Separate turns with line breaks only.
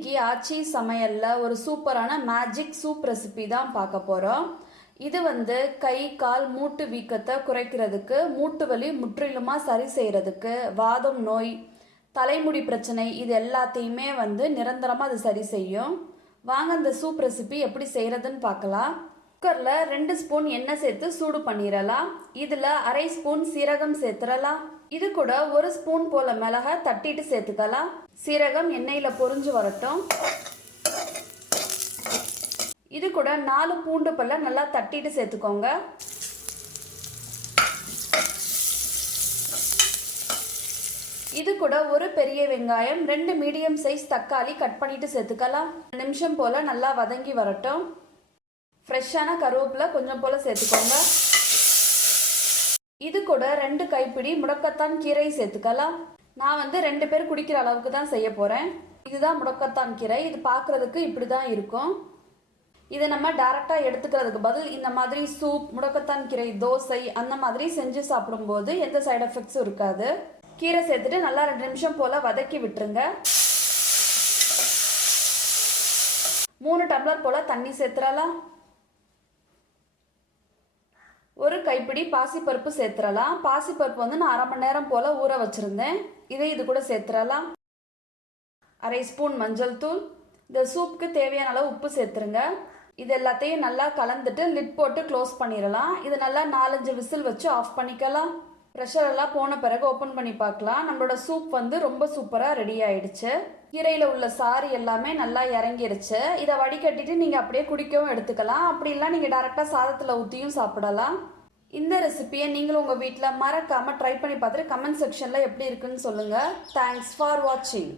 இன்னைக்கு ஆச்சி சமையலில் ஒரு சூப்பரான மேஜிக் சூப் ரெசிபி தான் பார்க்க போகிறோம் இது வந்து கை கால் மூட்டு வீக்கத்தை குறைக்கிறதுக்கு மூட்டு வலி முற்றிலுமாக சரி செய்கிறதுக்கு வாதம் நோய் தலைமுடி பிரச்சனை இது எல்லாத்தையுமே வந்து நிரந்தரமாக அது சரி செய்யும். வாங்க இந்த சூப் ரெசிபி எப்படி செய்கிறதுன்னு பார்க்கலாம். குக்கரில் ரெண்டு ஸ்பூன் எண்ணெய் சேர்த்து சூடு பண்ணிடலாம் இதில் அரை ஸ்பூன் சீரகம் சேர்த்துடலாம் இது கூட ஒரு ஸ்பூன் போல மிளகா தட்டிட்டு சேர்த்துக்கலாம். சீரகம் எண்ணெயில் பொறிஞ்சு வரட்டும். இது கூட நாலு பூண்டு பல்ல நல்லா தட்டிட்டு சேர்த்துக்கோங்க. இது கூட ஒரு பெரிய வெங்காயம் ரெண்டு மீடியம் சைஸ் தக்காளி கட் பண்ணிட்டு சேர்த்துக்கலாம். நிமிஷம் போல நல்லா வதங்கி வரட்டும். ஃப்ரெஷ்ஷான கருவேப்பிலை கொஞ்சம் போல சேர்த்துக்கோங்க. இது கூட ரெண்டு கைப்பிடி முடக்கத்தான் கீரை சேர்த்துக்கலாம். நான் வந்து ரெண்டு பேர் குடிக்கிற அளவுக்கு தான் செய்ய போகிறேன் இதுதான் முடக்கத்தான் கீரை. இது பார்க்குறதுக்கு இப்படி தான் இருக்கும். இதை நம்ம டேரெக்டாக எடுத்துக்கிறதுக்கு பதில் இந்த மாதிரி சூப் முடக்கத்தான் கீரை தோசை அந்த மாதிரி செஞ்சு சாப்பிடும்போது எந்த சைடு எஃபெக்ட்ஸும் இருக்காது. கீரை சேர்த்துட்டு நல்லா ரெண்டு நிமிஷம் போல் வதக்கி விட்டுருங்க. மூணு டம்ளர் போல் தண்ணி சேர்த்துறலாம் ஒரு கைப்பிடி பாசிப்பருப்பு சேர்த்துறலாம். பாசிப்பருப்பு வந்து நான் அரை மணி நேரம் போல் ஊற வச்சுருந்தேன். இதை இது கூட சேர்த்துறலாம். அரை ஸ்பூன் மஞ்சள் தூள். இந்த சூப்புக்கு தேவையான அளவு உப்பு சேர்த்துருங்க. இது எல்லாத்தையும் நல்லா கலந்துட்டு லிட் போட்டு க்ளோஸ் பண்ணிடலாம். இது நல்லா நாலஞ்சு விசில் வச்சு ஆஃப் பண்ணிக்கலாம். ப்ரெஷர் எல்லாம் போன பிறகு ஓப்பன் பண்ணி பார்க்கலாம். நம்மளோட சூப் வந்து ரொம்ப சூப்பராக ரெடி ஆயிடுச்சு. கீரையில் உள்ள சாறு எல்லாமே நல்லா இறங்கிருச்சு. இதை வடிகட்டிட்டு நீங்கள் அப்படியே குடிக்கவும் எடுத்துக்கலாம். அப்படி இல்லை நீங்கள் டேரெக்டாக சாதத்தில் ஊற்றியும் சாப்பிடலாம். இந்த ரெசிபியை நீங்களும் உங்கள் வீட்டில் மறக்காமல் ட்ரை பண்ணி பார்த்துட்டு கமெண்ட் செக்ஷனில் எப்படி இருக்குன்னு சொல்லுங்கள் தேங்க்ஸ் ஃபார் வாட்சிங்